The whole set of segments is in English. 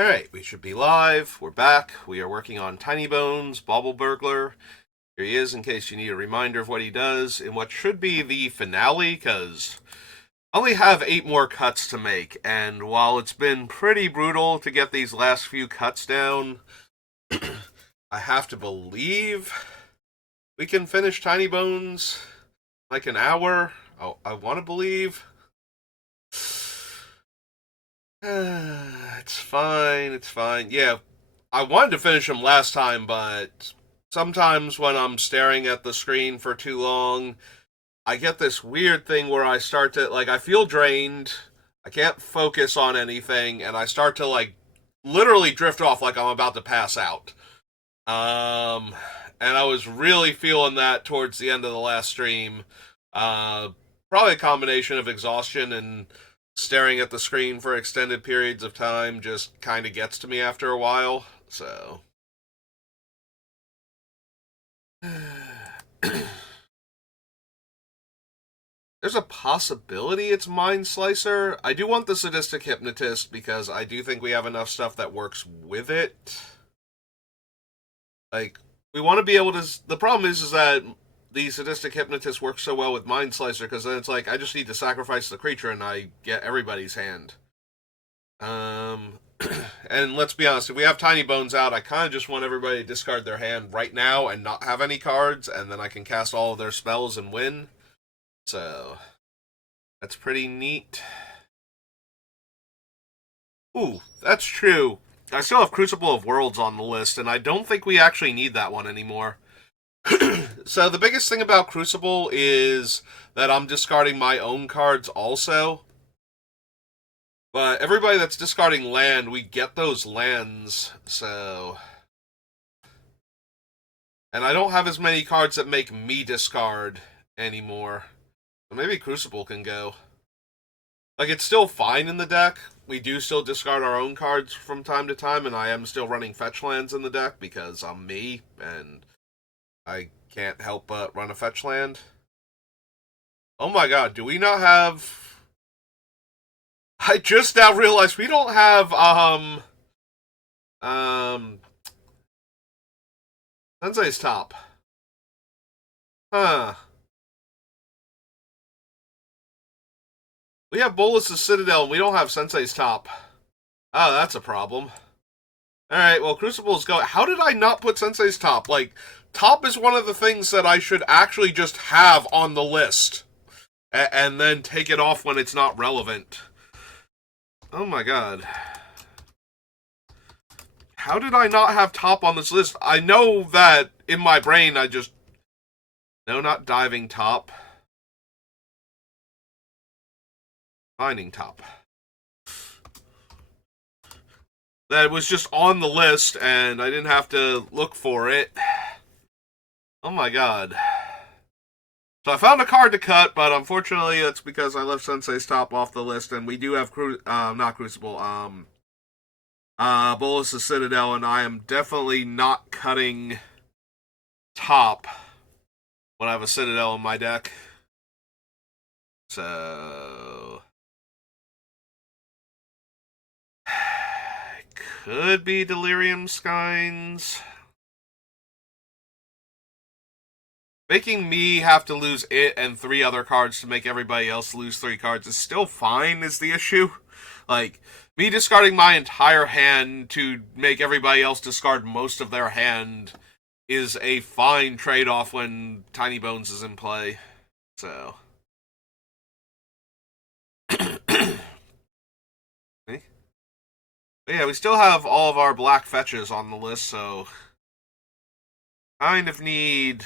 Alright, we should be live. We're back. We are working on Tinybones, Bauble Burglar. Here he is in case you need a reminder of what he does in what should be the finale, because I only have 8 more cuts to make, and while it's been pretty brutal to get these last few cuts down, I have to believe we can finish Tinybones like an hour. I want to believe. It's fine, it's fine. Yeah, I wanted to finish them last time, but sometimes when I'm staring at the screen for too long, I get this weird thing where I start to, I feel drained, I can't focus on anything, and I start to, literally drift off like I'm about to pass out. Um, and I was really feeling that towards the end of the last stream. Uh, Probably a combination of exhaustion and staring at the screen for extended periods of time just kind of gets to me after a while. So. There's a possibility it's Mind Slicer. I do want the Sadistic Hypnotist because I do think we have enough stuff that works with it. Like, we want to be able to. The problem is that the Sadistic Hypnotist works so well with Mind Slicer because then it's like I just need to sacrifice the creature and I get everybody's hand. Um, and let's be honest, if we have Tinybones out, I kind of just want everybody to discard their hand right now and not have any cards, and then I can cast all of their spells and win. So, that's pretty neat. Ooh, that's true. I still have Crucible of Worlds on the list, and I don't think we actually need that one anymore. So the biggest thing about Crucible is that I'm discarding my own cards also. But everybody that's discarding land, we get those lands, so. And I don't have as many cards that make me discard anymore. So maybe Crucible can go. Like, it's still fine in the deck. We do still discard our own cards from time to time, and I am still running fetch lands in the deck because I'm me, and I can't help but run a fetch land. Oh my god, do we not have... I just now realized we don't have, Sensei's Top. Huh. We have Bolus's Citadel, and we don't have Sensei's Top. Oh, that's a problem. Alright, well, Crucible's go. How did I not put Sensei's Top? Like, Top is one of the things that I should actually just have on the list. And then take it off when it's not relevant. Oh my god. How did I not have Top on this list? I know that in my brain I just... No, not Diving Top. Finding Top. That was just on the list and I didn't have to look for it. Oh my god. So I found a card to cut, but unfortunately that's because I left Sensei's Top off the list, and we do have not Crucible, Bolus's Citadel, and I am definitely not cutting Top when I have a Citadel in my deck. So could be Delirium Skynes. Making me have to lose it and 3 other cards to make everybody else lose 3 cards is still fine, is the issue. Like, me discarding my entire hand to make everybody else discard most of their hand is a fine trade-off when Tinybones is in play. So. Yeah, we still have all of our black fetches on the list, so kind of need...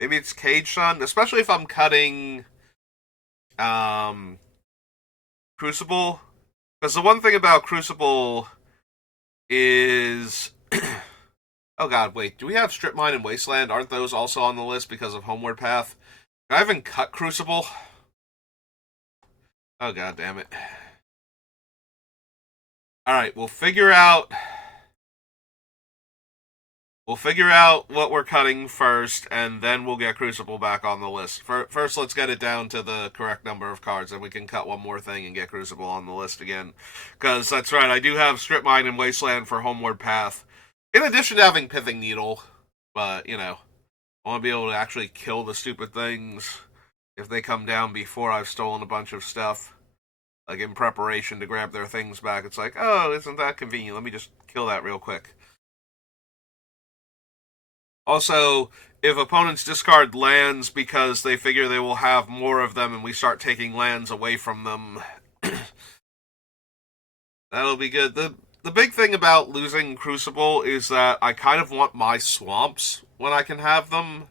Maybe it's Cage Sun, especially if I'm cutting Crucible. Because the one thing about Crucible is... Oh god, wait, do we have Strip Mine and Wasteland? Aren't those also on the list because of Homeward Path? I haven't cut Crucible. Oh god damn it. Alright, we'll figure out... We'll figure out what we're cutting first, and then we'll get Crucible back on the list. First, let's get it down to the correct number of cards, and we can cut one more thing and get Crucible on the list again. Because that's right, I do have Strip Mine and Wasteland for Homeward Path, in addition to having Pithing Needle. But, I want to be able to actually kill the stupid things if they come down before I've stolen a bunch of stuff. Like, in preparation to grab their things back. It's like, oh, isn't that convenient? Let me just kill that real quick. Also, if opponents discard lands because they figure they will have more of them and we start taking lands away from them, that'll be good. The big thing about losing Crucible is that I kind of want my swamps when I can have them,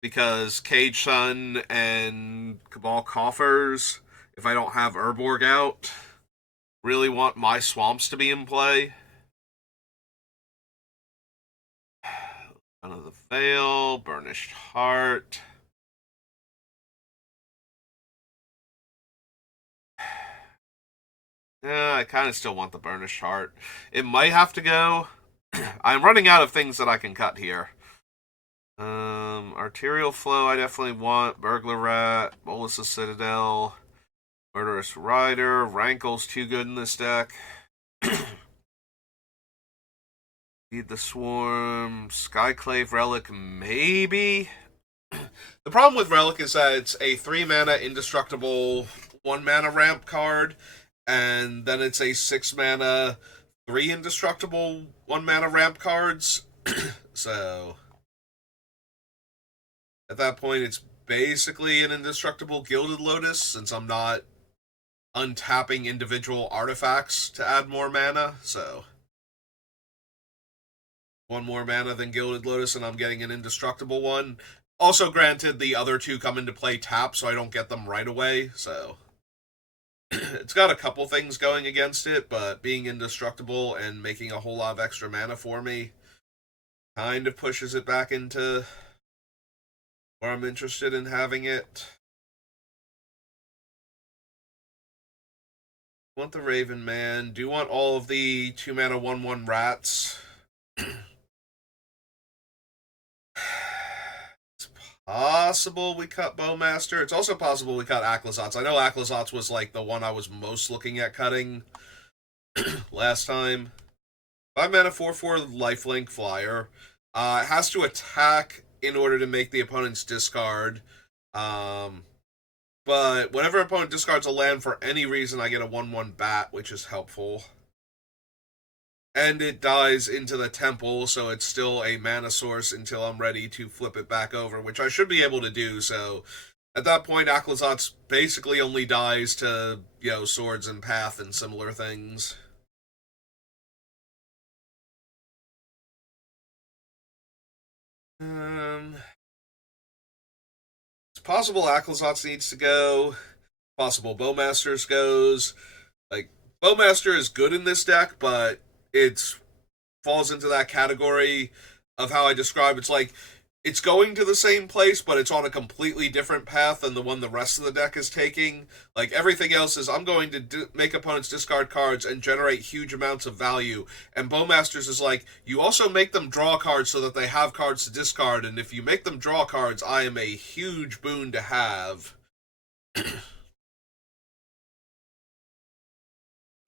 because Cage Sun and Cabal Coffers, if I don't have Urborg out, really want my swamps to be in play. None of the Veil, Burnished Heart. Yeah, I kind of still want the Burnished Heart. It might have to go. I'm running out of things that I can cut here. Arterial Flow I definitely want. Burglar Rat, Bolus's Citadel, Murderous Rider, Rankle's too good in this deck. Feed the Swarm, Skyclave Relic, maybe? The problem with Relic is that it's a 3-mana indestructible 1-mana ramp card, and then it's a 6-mana 3 indestructible 1-mana ramp cards. So, at that point, it's basically an indestructible Gilded Lotus, since I'm not untapping individual artifacts to add more mana, so 1 more mana than Gilded Lotus, and I'm getting an indestructible one. Also, granted, the other 2 come into play tap, so I don't get them right away, so it's got a couple things going against it, but being indestructible and making a whole lot of extra mana for me kind of pushes it back into where I'm interested in having it. Want the Raven Man. Do want all of the 2-mana 1/1 rats. It's possible we cut Bowmaster. It's also possible we cut Aclazotz. I know Aclazotz was like the one I was most looking at cutting last time. 5-mana 4/4 lifelink flyer. It has to attack in order to make the opponent's discard. But whenever opponent discards a land for any reason, I get a 1/1 bat, which is helpful. And it dies into the temple, so it's still a mana source until I'm ready to flip it back over, which I should be able to do. So at that point, Aclazotz basically only dies to, Swords and Path and similar things. It's possible Aclazotz needs to go. Possible Bowmasters goes. Like, Bowmaster is good in this deck, but it falls into that category of how I describe. It's like it's going to the same place, but it's on a completely different path than the one the rest of the deck is taking. Like, everything else is, I'm going to make opponents discard cards and generate huge amounts of value. And Bowmasters is like, you also make them draw cards so that they have cards to discard, and if you make them draw cards, I am a huge boon to have. The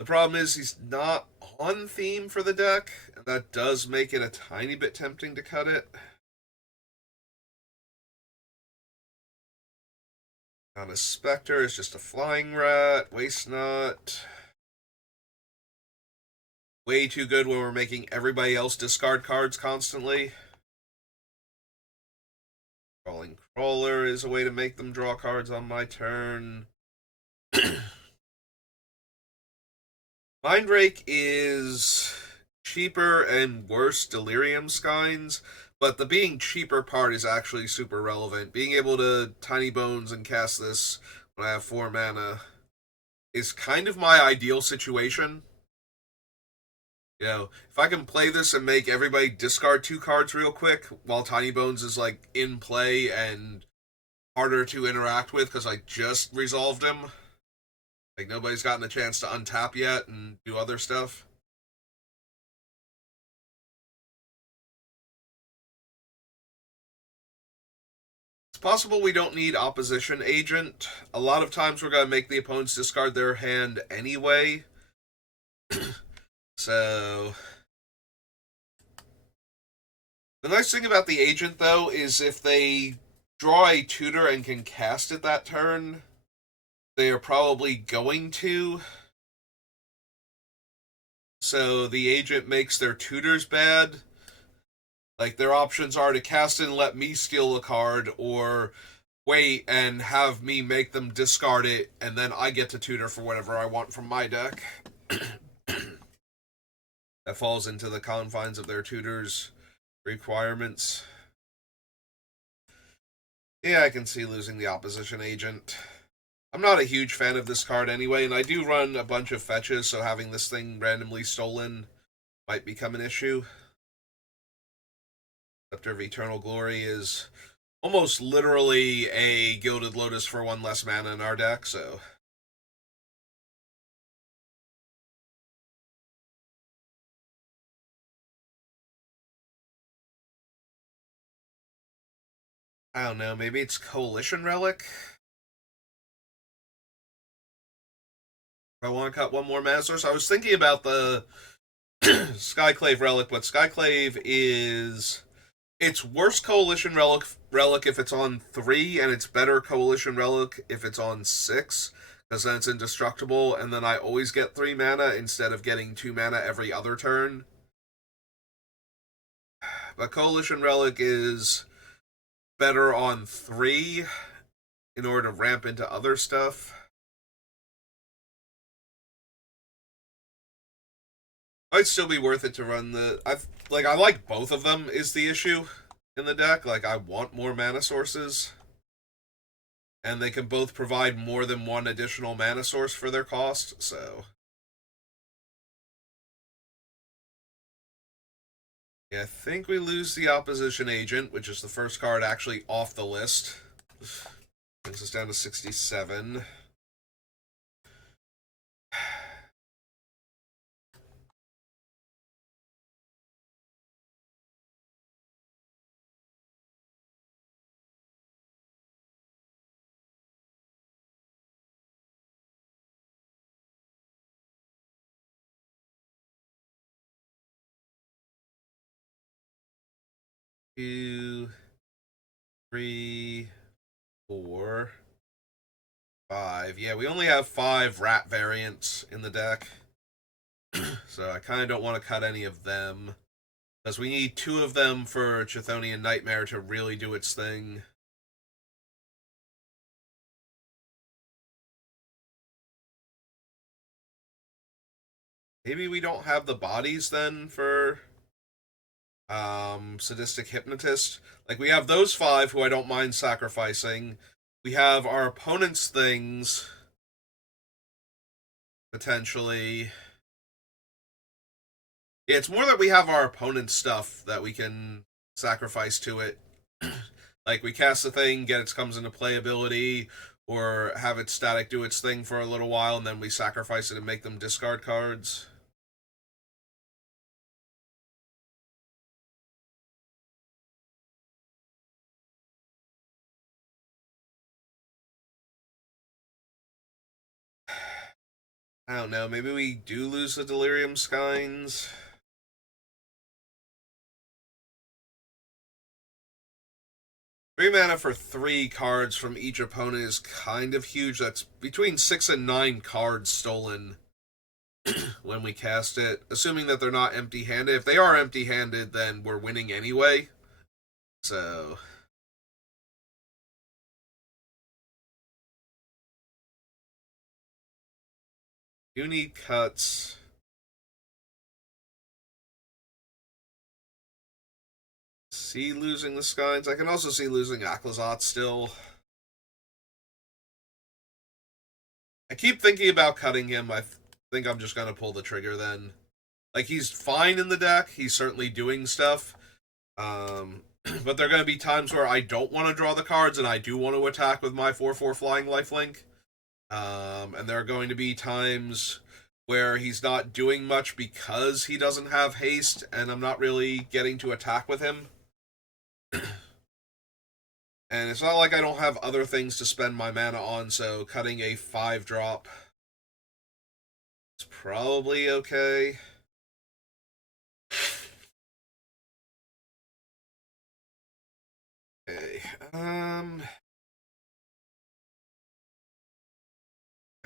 problem is he's not on theme for the deck, and that does make it a tiny bit tempting to cut it. On a Spectre is just a Flying Rat. Waste Not. Way too good when we're making everybody else discard cards constantly. Crawling Crawler is a way to make them draw cards on my turn. Mindrake is cheaper and worse Delirium Skynes, but the being cheaper part is actually super relevant. Being able to Tinybones and cast this when I have 4 mana is kind of my ideal situation. If I can play this and make everybody discard 2 cards real quick while Tinybones is like in play and harder to interact with because I just resolved him. Like, nobody's gotten a chance to untap yet and do other stuff. possible we don't need Opposition Agent. A lot of times we're going to make the opponents discard their hand anyway. So... The nice thing about the Agent, though, is if they draw a tutor and can cast it that turn, they are probably going to. So the Agent makes their tutors bad. Like, their options are to cast it and let me steal a card, or wait and have me make them discard it, and then I get to tutor for whatever I want from my deck. That falls into the confines of their tutors' requirements. Yeah, I can see losing the Opposition Agent. I'm not a huge fan of this card anyway, and I do run a bunch of fetches, so having this thing randomly stolen might become an issue. Scepter of Eternal Glory is almost literally a Gilded Lotus for one less mana in our deck, so... I don't know, maybe it's Coalition Relic? If I want to cut one more mana source. I was thinking about the Skyclave Relic, but Skyclave is... It's worse Coalition Relic if it's on 3, and it's better Coalition Relic if it's on 6, because then it's indestructible, and then I always get 3 mana instead of getting 2 mana every other turn. But Coalition Relic is better on 3 in order to ramp into other stuff. Might still be worth it to run the... I like both of them is the issue in the deck. Like, I want more mana sources. And they can both provide more than one additional mana source for their cost, so... Yeah, I think we lose the Opposition Agent, which is the first card actually off the list. Brings us down to 67. Two, 3, 4, 5. Yeah, we only have 5 rat variants in the deck. So I kind of don't want to cut any of them. Because we need 2 of them for Chthonian Nightmare to really do its thing. Maybe we don't have the bodies then for Sadistic Hypnotist. Like, we have those 5 who I don't mind sacrificing. We have our opponent's things, potentially. Yeah, it's more that we have our opponent's stuff that we can sacrifice to it. Like, we cast the thing, get its comes into play ability, or have its static do its thing for a little while, and then we sacrifice it and make them discard cards. I don't know, maybe we do lose the Delirium Skynes. Three mana for 3 cards from each opponent is kind of huge. That's between 6 and 9 cards stolen when we cast it. Assuming that they're not empty-handed. If they are empty-handed, then we're winning anyway. So... you need cuts. See losing the Skynes. I can also see losing Aclazot still. I keep thinking about cutting him. I think I'm just going to pull the trigger then. Like, he's fine in the deck. He's certainly doing stuff. But there are going to be times where I don't want to draw the cards and I do want to attack with my 4/4 flying lifelink. And there are going to be times where he's not doing much because he doesn't have haste and I'm not really getting to attack with him. And it's not like I don't have other things to spend my mana on, so cutting a 5-drop is probably okay. Okay. I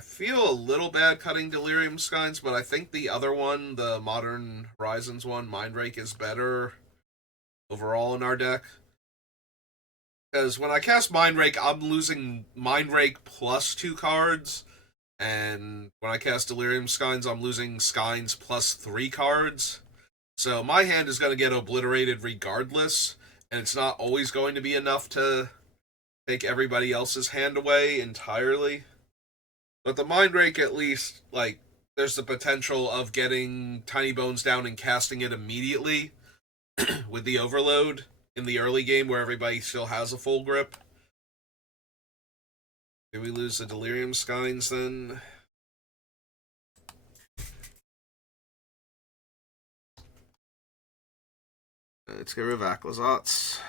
feel a little bad cutting Delirium Skies, but I think the other one, the Modern Horizons one, Mindrake, is better overall in our deck. Because when I cast Mindrake, I'm losing Mindrake plus 2 cards, and when I cast Delirium Skies, I'm losing Skies plus 3 cards. So my hand is going to get obliterated regardless, and it's not always going to be enough to take everybody else's hand away entirely. But the Mindrake, at least, like, there's the potential of getting Tinybones down and casting it immediately with the overload in the early game where everybody still has a full grip. Did we lose the Delirium Skies then? Let's get rid of Aquazats.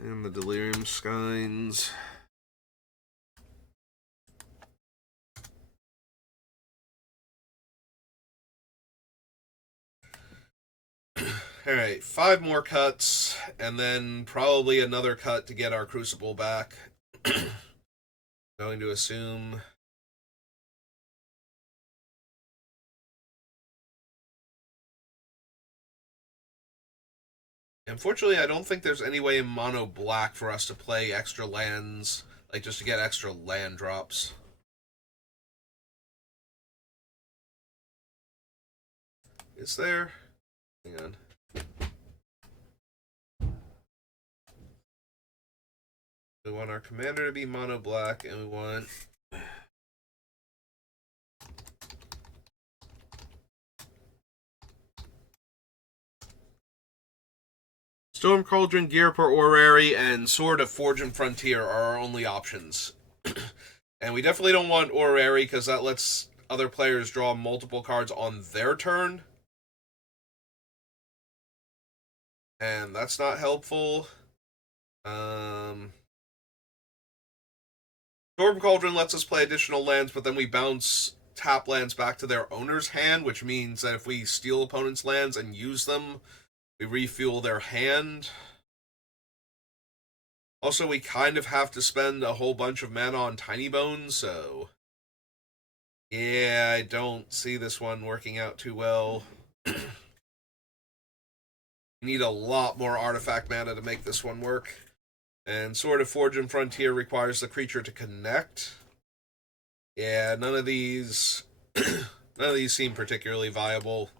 And the Delirium Skies. Alright, 5 more cuts, and then probably another cut to get our Crucible back. Going to assume. Unfortunately, I don't think there's any way in mono black for us to play extra lands, like just to get extra land drops. Is there? Hang on. We want our commander to be mono black, and we want Storm Cauldron, Gear per Orrery, and Sword of Forge Frontier are our only options. And we definitely don't want Orrery because that lets other players draw multiple cards on their turn. And that's not helpful. Storm Cauldron lets us play additional lands, but then we bounce tap lands back to their owner's hand, which means that if we steal opponents' lands and use them, we refuel their hand. Also, we kind of have to spend a whole bunch of mana on Tinybones, so yeah, I don't see this one working out too well. We need a lot more artifact mana to make this one work. And Sword of Forge and Frontier requires the creature to connect. Yeah, none of these seem particularly viable.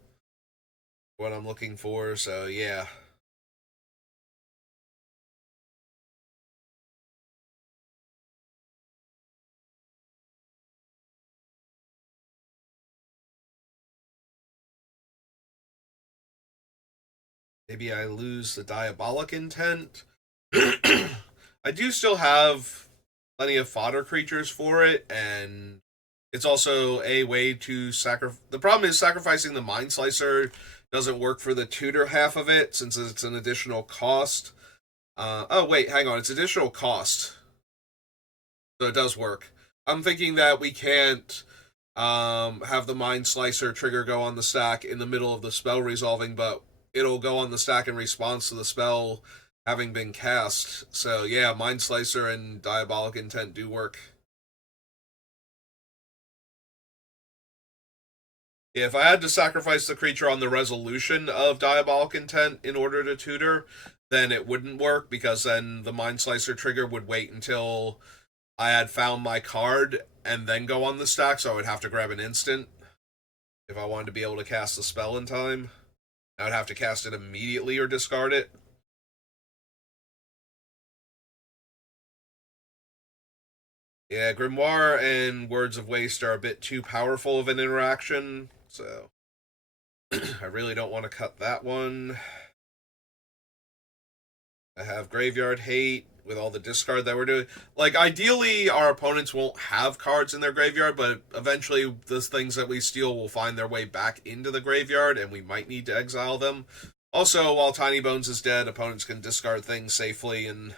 What I'm looking for, so yeah. Maybe I lose the Diabolic Intent. I do still have plenty of fodder creatures for it, and it's also a way to sacrifice. The problem is sacrificing the Mind Slicer doesn't work for the tutor half of it since it's an additional cost. Oh wait, hang on, it's additional cost, so it does work. I'm thinking that we can't have the Mind Slicer trigger go on the stack in the middle of the spell resolving, but it'll go on the stack in response to the spell having been cast. So yeah, Mind Slicer and Diabolic Intent do work. Yeah, if I had to sacrifice the creature on the resolution of Diabolic Intent in order to tutor, then it wouldn't work because then the Mind Slicer trigger would wait until I had found my card and then go on the stack, so I would have to grab an instant if I wanted to be able to cast the spell in time. I would have to cast it immediately or discard it. Yeah, Grimoire and Words of Waste are a bit too powerful of an interaction, so I really don't want to cut that one. I have Graveyard Hate with all the discard that we're doing. Like, ideally, our opponents won't have cards in their graveyard, but eventually, the things that we steal will find their way back into the graveyard, and we might need to exile them. Also, while Tinybones is dead, opponents can discard things safely and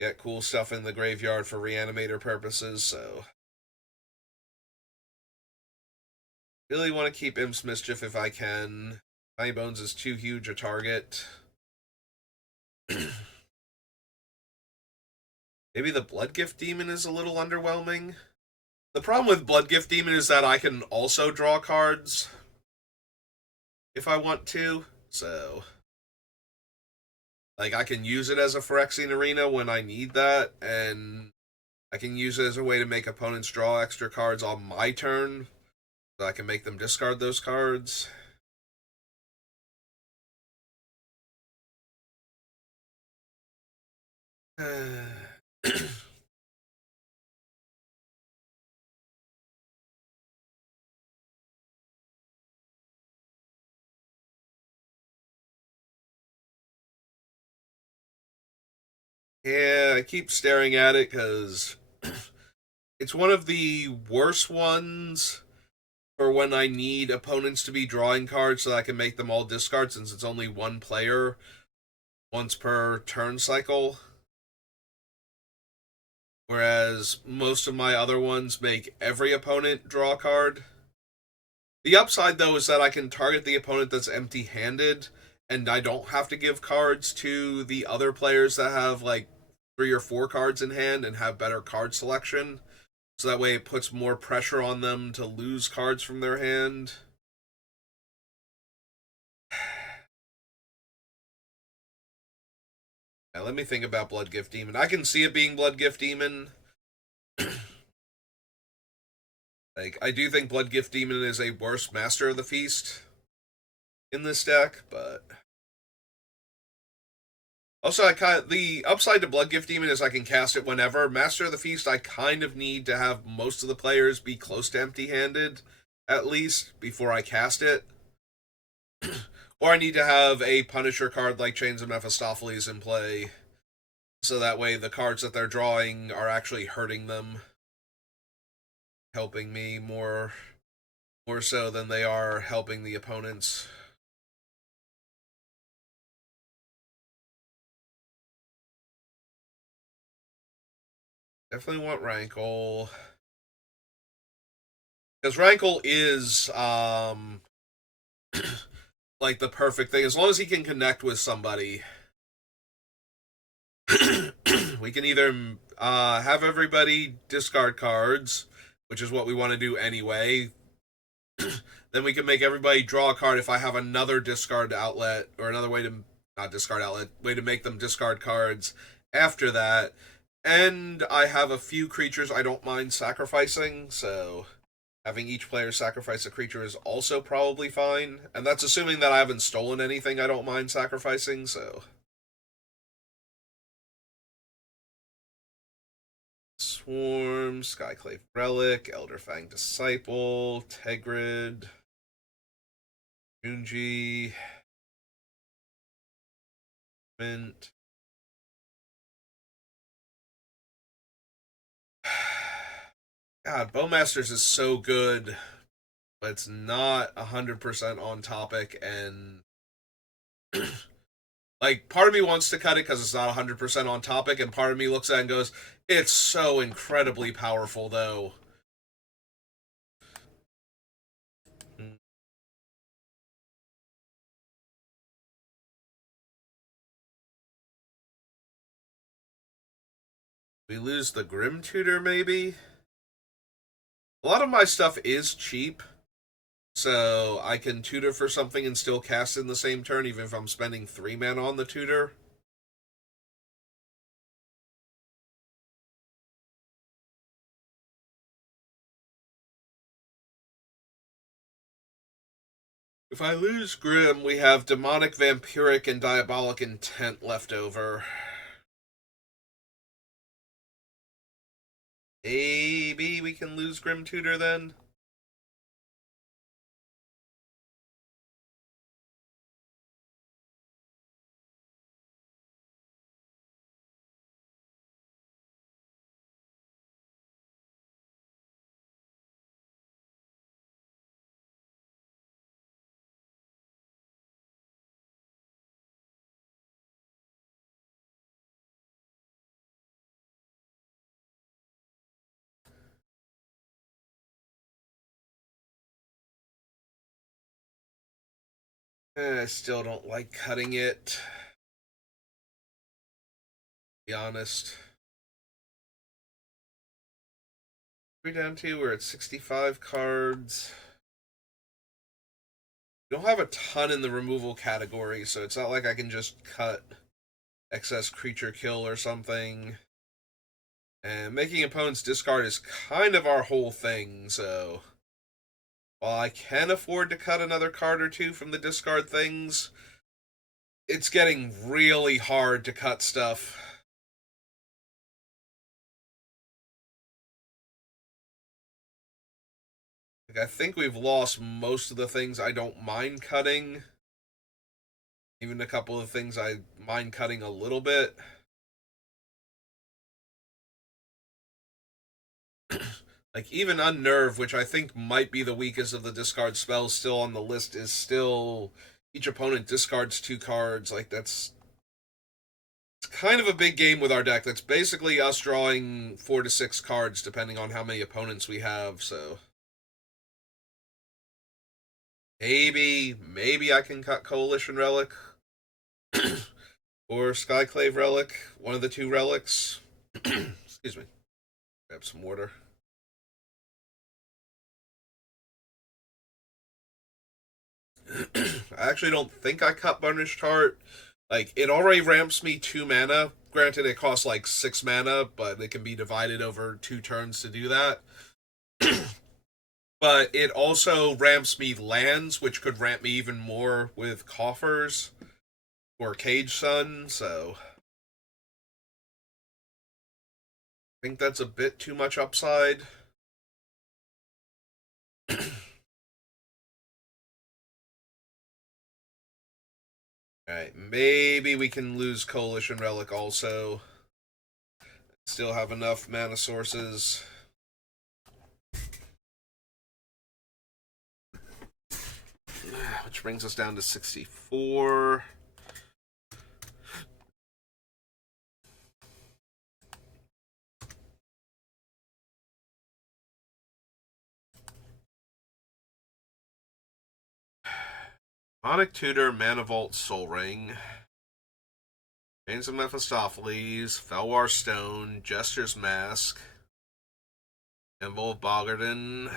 get cool stuff in the graveyard for reanimator purposes, so. Really want to keep Imp's Mischief if I can. Tinybones is too huge a target. Maybe the Bloodgift Demon is a little underwhelming. The problem with Bloodgift Demon is that I can also draw cards if I want to, so. Like, I can use it as a Phyrexian Arena when I need that, and I can use it as a way to make opponents draw extra cards on my turn, so I can make them discard those cards. Yeah, I keep staring at it because it's one of the worst ones for when I need opponents to be drawing cards so I can make them all discard since it's only one player once per turn cycle. Whereas most of my other ones make every opponent draw a card. The upside, though, is that I can target the opponent that's empty handed, and I don't have to give cards to the other players that have like 3 or 4 cards in hand and have better card selection. So that way it puts more pressure on them to lose cards from their hand. Now, let me think about Bloodgift Demon. I can see it being Bloodgift Demon. Like, I do think Bloodgift Demon is a worse Master of the Feast in this deck, but also the upside to Bloodgift Demon is I can cast it whenever. Master of the Feast, I kind of need to have most of the players be close to empty-handed, at least, before I cast it. Or I need to have a Punisher card like Chains of Mephistopheles in play, so that way the cards that they're drawing are actually hurting them, helping me more so than they are helping the opponents. Definitely want Rankle. Because Rankle is like the perfect thing. As long as he can connect with somebody, we can either have everybody discard cards, which is what we want to do anyway. Then we can make everybody draw a card if I have another discard outlet, or another way to, not discard outlet, way to make them discard cards after that. And I have a few creatures I don't mind sacrificing, so having each player sacrifice a creature is also probably fine. And that's assuming that I haven't stolen anything I don't mind sacrificing, so. Swarm, Skyclave Relic, Elderfang Disciple, Tegrid, Junji, Mint. God, Bowmasters is so good, but it's not 100% on topic, and like, part of me wants to cut it because it's not 100% on topic, and part of me looks at it and goes, it's so incredibly powerful, though. We lose the Grim Tutor, maybe? A lot of my stuff is cheap, so I can tutor for something and still cast in the same turn, even if I'm spending 3 mana on the tutor. If I lose Grim, we have Demonic, Vampiric, and Diabolic Intent left over. Maybe we can lose Grim Tutor then? I still don't like cutting it, to be honest. We're down to, we're at 65 cards. We don't have a ton in the removal category, so it's not like I can just cut excess creature kill or something. And making opponents discard is kind of our whole thing, so while I can afford to cut another card or two from the discard things, it's getting really hard to cut stuff. Like, I think we've lost most of the things I don't mind cutting. Even a couple of things I mind cutting a little bit. Like, even Unnerve, which I think might be the weakest of the discard spells still on the list, is still... Each opponent discards 2 cards. Like, that's... It's kind of a big game with our deck. That's basically us drawing 4 to 6 cards, depending on how many opponents we have, so... Maybe I can cut Coalition Relic. Or Skyclave Relic. One of the 2 relics. Excuse me. Grab some water. I actually don't think I cut Burnished Heart. Like, it already ramps me 2 mana. Granted, it costs like 6 mana, but it can be divided over 2 turns to do that. But it also ramps me lands, which could ramp me even more with Coffers or Cage Sun, so I think that's a bit too much upside. Alright, maybe we can lose Coalition Relic also. Still have enough mana sources. Which brings us down to 64. Onic Tutor, Mana Vault, Soul Ring. Chains of Mephistopheles, Felwar Stone, Jester's Mask, Emble of Bogarden,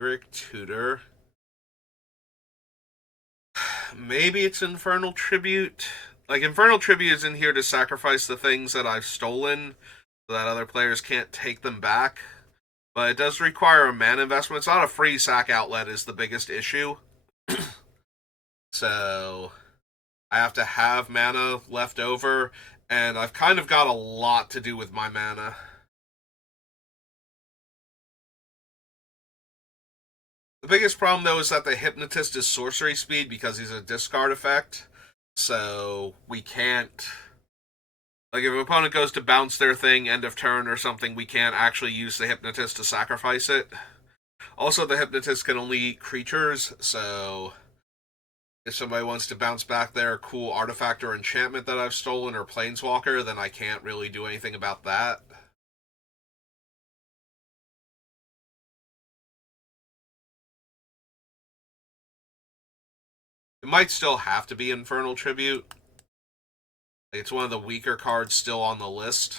Rick Tutor. Maybe it's Infernal Tribute. Like, Infernal Tribute is in here to sacrifice the things that I've stolen so that other players can't take them back. But it does require a mana investment. It's not a free sack outlet is the biggest issue. So I have to have mana left over, and I've kind of got a lot to do with my mana. The biggest problem, though, is that the Hypnotist is sorcery speed because he's a discard effect. So we can't... Like, if an opponent goes to bounce their thing end of turn or something, we can't actually use the Hypnotist to sacrifice it. Also, the Hypnotist can only eat creatures, so if somebody wants to bounce back their cool artifact or enchantment that I've stolen or Planeswalker, then I can't really do anything about that. It might still have to be Infernal Tribute. It's one of the weaker cards still on the list.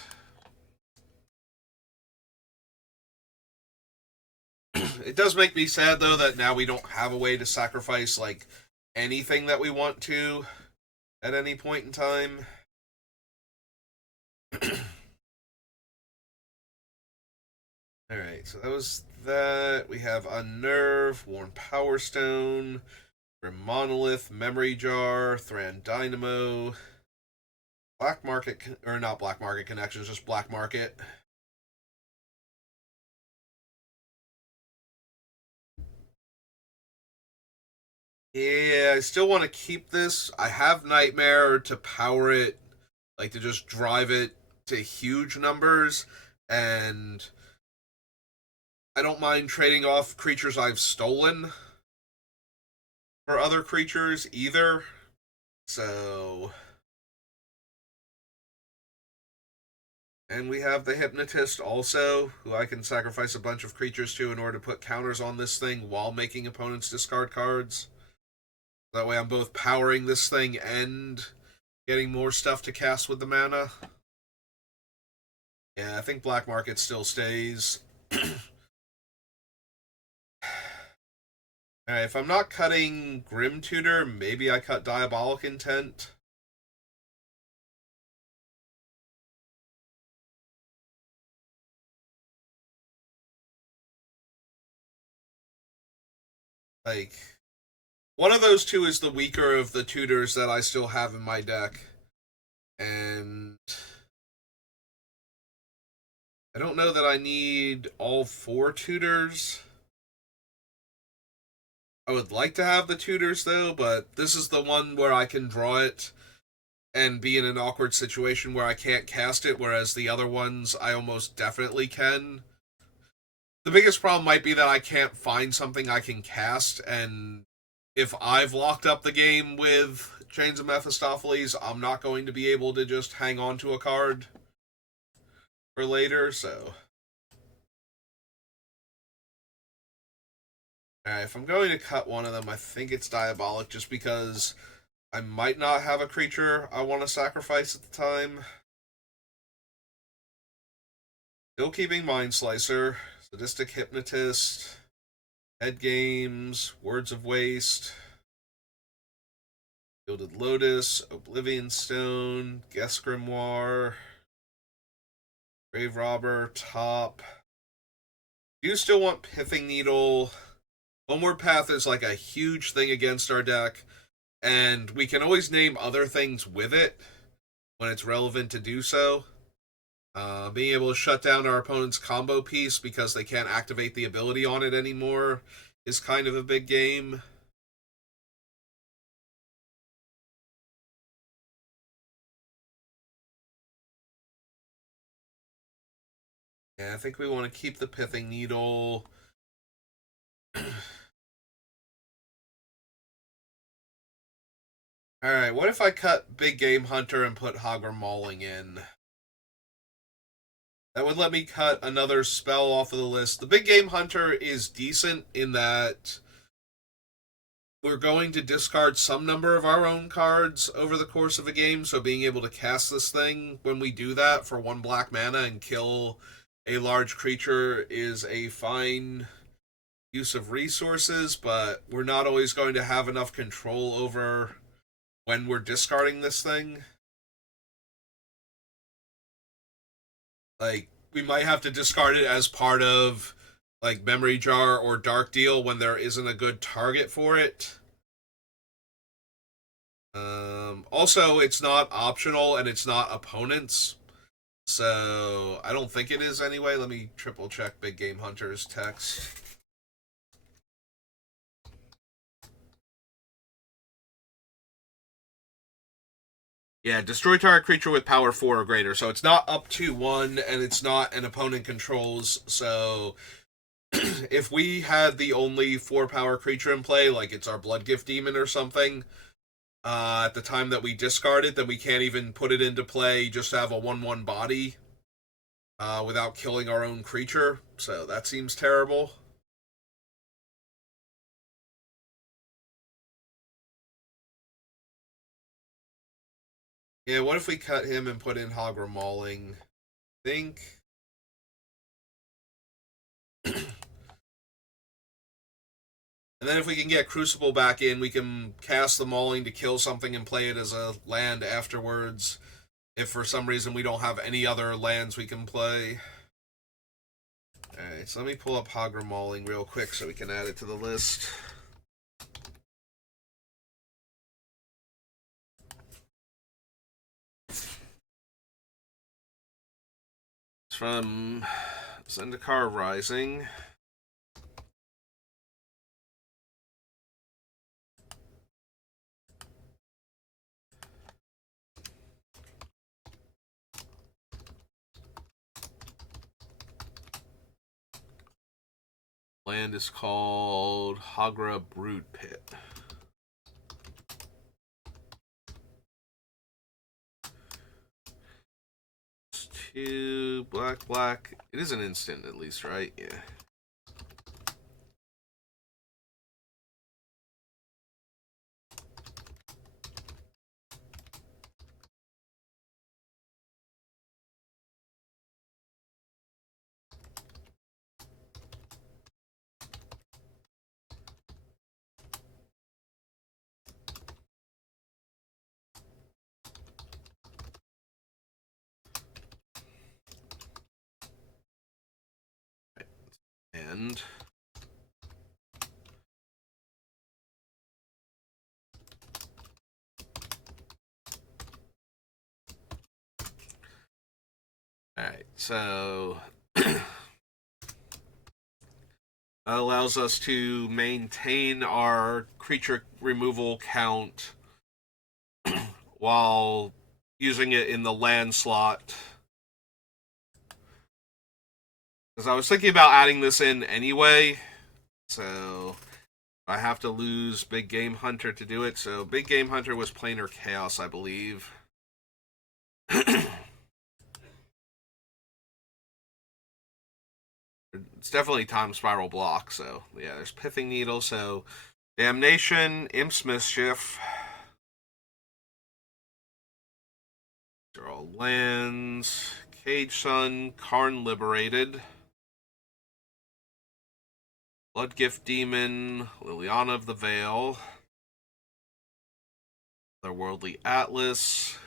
It does make me sad, though, that now we don't have a way to sacrifice, like, anything that we want to at any point in time. Alright, so that was that. We have Unnerve, Worn Power Stone, Monolith, Memory Jar, Thran Dynamo, Black Market, or not Black Market Connections, just Black Market. Yeah, I still want to keep this. I have Nightmare to power it, like to just drive it to huge numbers, and I don't mind trading off creatures I've stolen for other creatures either. So, And we have the Hypnotist also, who I can sacrifice a bunch of creatures to in order to put counters on this thing while making opponents discard cards. That way I'm both powering this thing and getting more stuff to cast with the mana. Yeah, I think Black Market still stays. Alright, if I'm not cutting Grim Tutor, maybe I cut Diabolic Intent. Like, one of those two is the weaker of the tutors that I still have in my deck. And I don't know that I need all 4 tutors. I would like to have the tutors, though, but this is the one where I can draw it and be in an awkward situation where I can't cast it, whereas the other ones I almost definitely can. The biggest problem might be that I can't find something I can cast, and if I've locked up the game with Chains of Mephistopheles, I'm not going to be able to just hang on to a card for later, so... Alright, if I'm going to cut one of them, I think it's Diabolic, just because I might not have a creature I want to sacrifice at the time. Still keeping Mind Slicer, Sadistic Hypnotist, Head Games, Words of Waste, Gilded Lotus, Oblivion Stone, Guess Grimoire, Grave Robber, Top. Do you still want Pithing Needle? Homeward Path is like a huge thing against our deck, and we can always name other things with it when it's relevant to do so. Being able to shut down our opponent's combo piece because they can't activate the ability on it anymore is kind of a big game. Yeah, I think we want to keep the Pithing Needle. Alright, what if I cut Big Game Hunter and put Hagra Mauling in? That would let me cut another spell off of the list. The Big Game Hunter is decent in that we're going to discard some number of our own cards over the course of a game, so being able to cast this thing when we do that for 1 black mana and kill a large creature is a fine use of resources, but we're not always going to have enough control over when we're discarding this thing. Like, we might have to discard it as part of, like, Memory Jar or Dark Deal when there isn't a good target for it. Also, it's not optional and it's not opponents. So, I don't think it is anyway. Let me triple check Big Game Hunter's text. Yeah, destroy target creature with power 4 or greater. So it's not up to 1, and it's not an opponent controls. So if we had the only 4 power creature in play, like it's our Blood Gift Demon or something, at the time that we discard it, then we can't even put it into play, just have a 1/1 body without killing our own creature. So that seems terrible. Yeah, what if we cut him and put in Hagra Mauling? Think. And then if we can get Crucible back in, we can cast the Mauling to kill something and play it as a land afterwards. If for some reason we don't have any other lands we can play. Alright, so let me pull up Hagra Mauling real quick so we can add it to the list. It's from Zendikar Rising. Land is called Hagra Brood Pit. 2, black, black. It is an instant at least, right? Yeah. And alright, so that allows us to maintain our creature removal count while using it in the land slot. Because I was thinking about adding this in anyway, so I have to lose Big Game Hunter to do it. So Big Game Hunter was Planar Chaos, I believe. It's definitely Time Spiral block, so yeah, there's Pithing Needle, so Damnation, Imp's Mischief. They're all lands. Cage Sun, Karn Liberated. Bloodgift Demon, Liliana of the Veil. Otherworldly Atlas.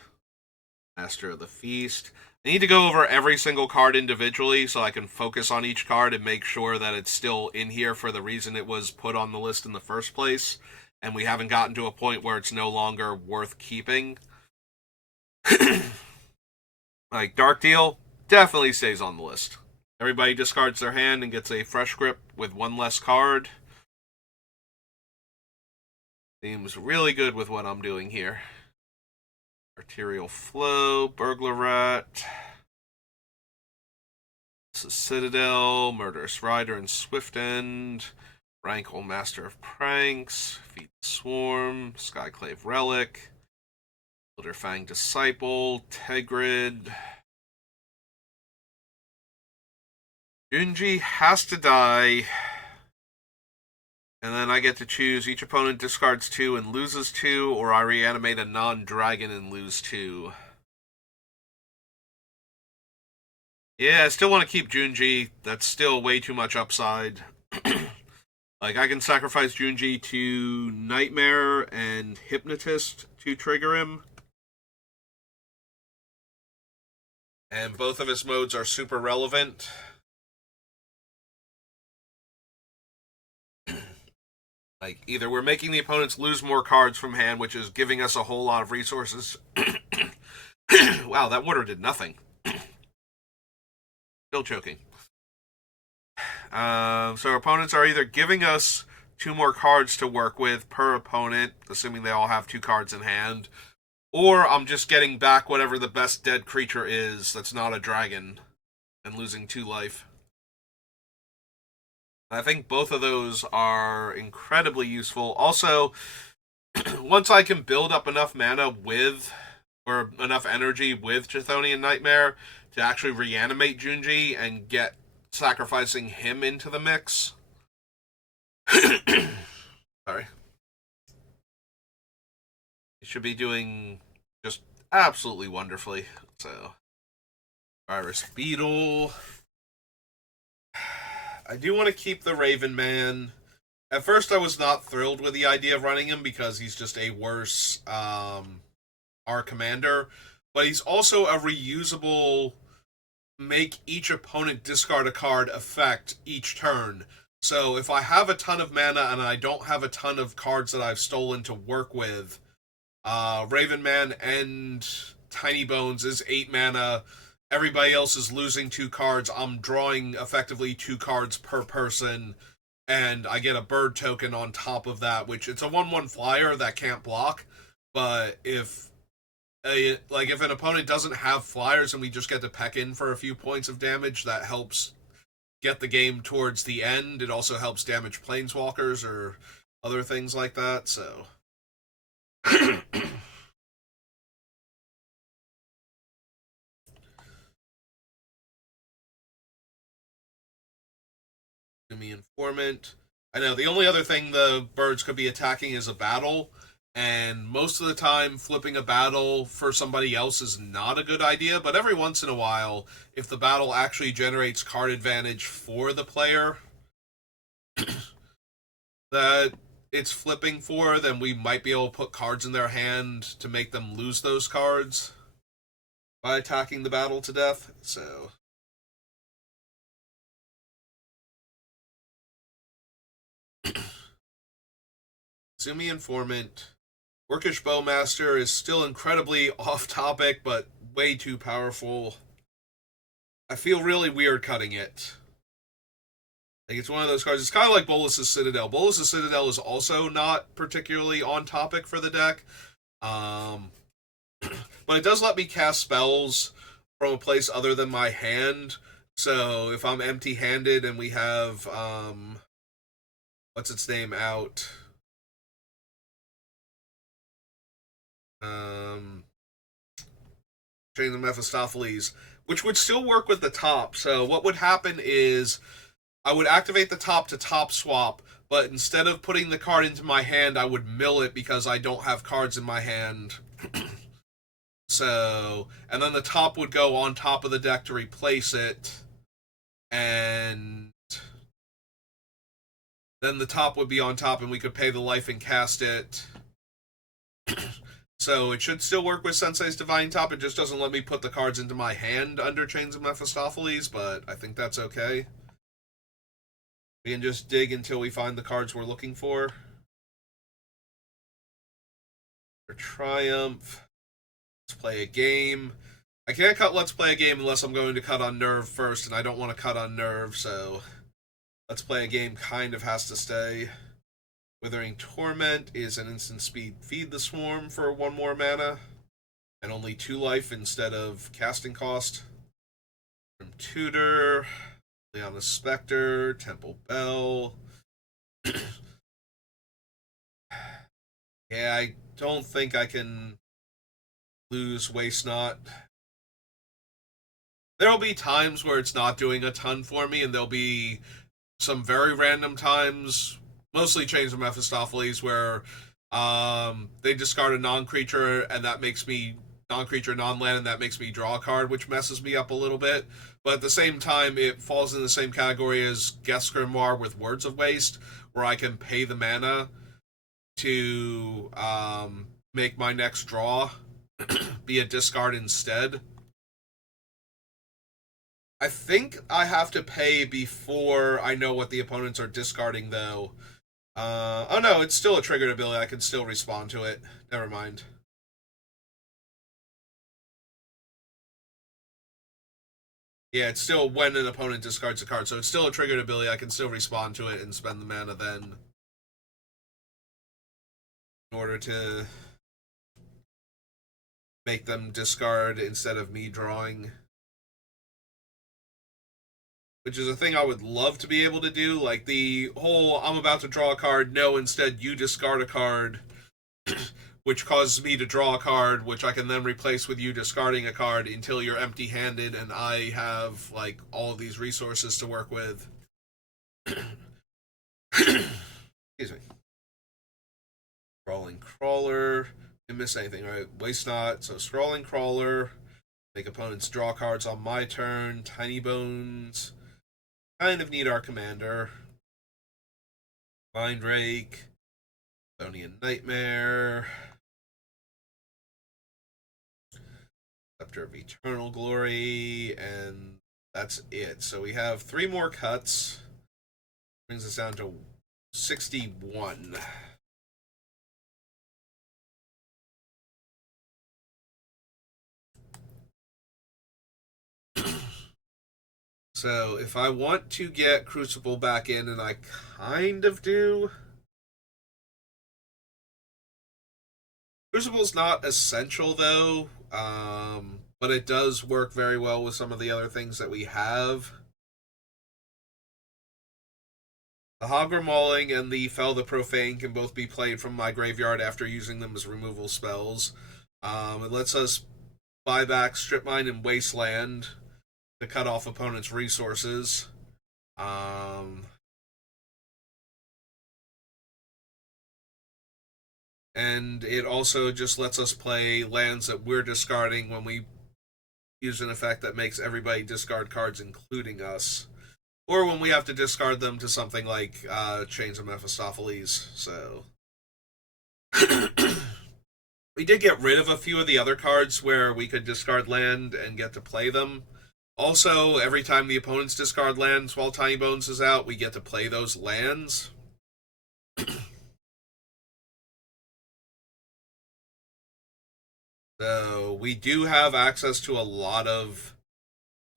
Master of the Feast. I need to go over every single card individually so I can focus on each card and make sure that it's still in here for the reason it was put on the list in the first place, and we haven't gotten to a point where it's no longer worth keeping. Like Dark Deal definitely stays on the list. Everybody discards their hand and gets a fresh grip with one less card. Seems really good with what I'm doing here. Arterial Flow, Burglar Rat, Citadel, Murderous Rider and Swift End, Rankle Master of Pranks, Feed the Swarm, Skyclave Relic, Elderfang Disciple, Tegrid. Junji has to die. And then I get to choose each opponent discards 2 and loses 2, or I reanimate a non-dragon and lose 2. Yeah, I still want to keep Junji. That's still way too much upside. Like, I can sacrifice Junji to Nightmare and Hypnotist to trigger him. And both of his modes are super relevant. Like, either we're making the opponents lose more cards from hand, which is giving us a whole lot of resources. Wow, that water did nothing. Still choking. So our opponents are either giving us 2 more cards to work with per opponent, assuming they all have 2 cards in hand, or I'm just getting back whatever the best dead creature is that's not a dragon and losing 2 life. I think both of those are incredibly useful. Also, once I can build up enough mana with, or enough energy with Chthonian Nightmare to actually reanimate Junji and get sacrificing him into the mix. Sorry. He should be doing just absolutely wonderfully. So, Virus Beetle. I do want to keep the Raven Man. At first, I was not thrilled with the idea of running him because he's just a worse our commander, but he's also a reusable make each opponent discard a card effect each turn. So if I have a ton of mana and I don't have a ton of cards that I've stolen to work with, Raven Man and Tinybones is 8 mana. Everybody else is losing 2 cards. I'm drawing effectively 2 cards per person, and I get a bird token on top of that, which it's a 1/1 flyer that can't block. But if an opponent doesn't have flyers and we just get to peck in for a few points of damage, that helps get the game towards the end. It also helps damage planeswalkers or other things like that. So. Enemy Informant. I know, the only other thing the birds could be attacking is a battle, and most of the time flipping a battle for somebody else is not a good idea, but every once in a while, if the battle actually generates card advantage for the player that it's flipping for, then we might be able to put cards in their hand to make them lose those cards by attacking the battle to death. So Sumi Informant. Orcish Bowmaster is still incredibly off topic, but way too powerful. I feel really weird cutting it. Like, it's one of those cards. It's kind of like Bolus's Citadel. Bolus's Citadel is also not particularly on topic for the deck. But it does let me cast spells from a place other than my hand. So if I'm empty-handed and we have, what's its name out? Chains of Mephistopheles, which would still work with the top. So what would happen is I would activate the top to top swap, but instead of putting the card into my hand, I would mill it because I don't have cards in my hand. So, and then the top would go on top of the deck to replace it, and then the top would be on top and we could pay the life and cast it. So it should still work with Sensei's Divine Top, it just doesn't let me put the cards into my hand under Chains of Mephistopheles, but I think that's okay. We can just dig until we find the cards we're looking for. For Triumph. Let's play a game. I can't cut Let's Play a Game unless I'm going to cut on Nerve first, and I don't want to cut on Nerve, so Let's Play a Game kind of has to stay. Withering Torment is an instant speed Feed the Swarm for 1 more mana, and only 2 life instead of casting cost. From Tutor, Leona Spectre, Temple Bell. Yeah, I don't think I can lose Waste Not. There'll be times where it's not doing a ton for me, and there'll be some very random times, mostly Chains of Mephistopheles, where they discard a non-creature, and that makes me non-creature, non-land, and that makes me draw a card, which messes me up a little bit. But at the same time, it falls in the same category as Guest Grimoire with Words of Waste, where I can pay the mana to make my next draw be a discard instead. I think I have to pay before I know what the opponents are discarding, though. Oh no, it's still a triggered ability. I can still respond to it. Never mind. Yeah, it's still when an opponent discards a card, so it's still a triggered ability. I can still respond to it and spend the mana then in order to make them discard instead of me drawing. Which is a thing I would love to be able to do. Like the whole, I'm about to draw a card, no, instead you discard a card, which causes me to draw a card, which I can then replace with you discarding a card until you're empty-handed and I have, like, all of these resources to work with. Excuse me. Scrawling Crawler. Didn't miss anything, right? Waste Not. So Scrawling Crawler. Make opponents draw cards on my turn. Tinybones. Kind of need our commander. Mind Rake. Thonian Nightmare. Scepter of Eternal Glory. And that's it. So we have 3 more cuts. Brings us down to 61. So if I want to get Crucible back in, and I kind of do, Crucible's not essential though, but it does work very well with some of the other things that we have. The Hagra Mauling and the Fell the Profane can both be played from my graveyard after using them as removal spells. It lets us buy back Strip Mine and Wasteland to cut off opponents' resources. and it also just lets us play lands that we're discarding when we use an effect that makes everybody discard cards, including us. Or when we have to discard them to something like Chains of Mephistopheles. So we did get rid of a few of the other cards where we could discard land and get to play them. Also, every time the opponents discard lands while Tinybones is out, we get to play those lands. So we do have access to a lot of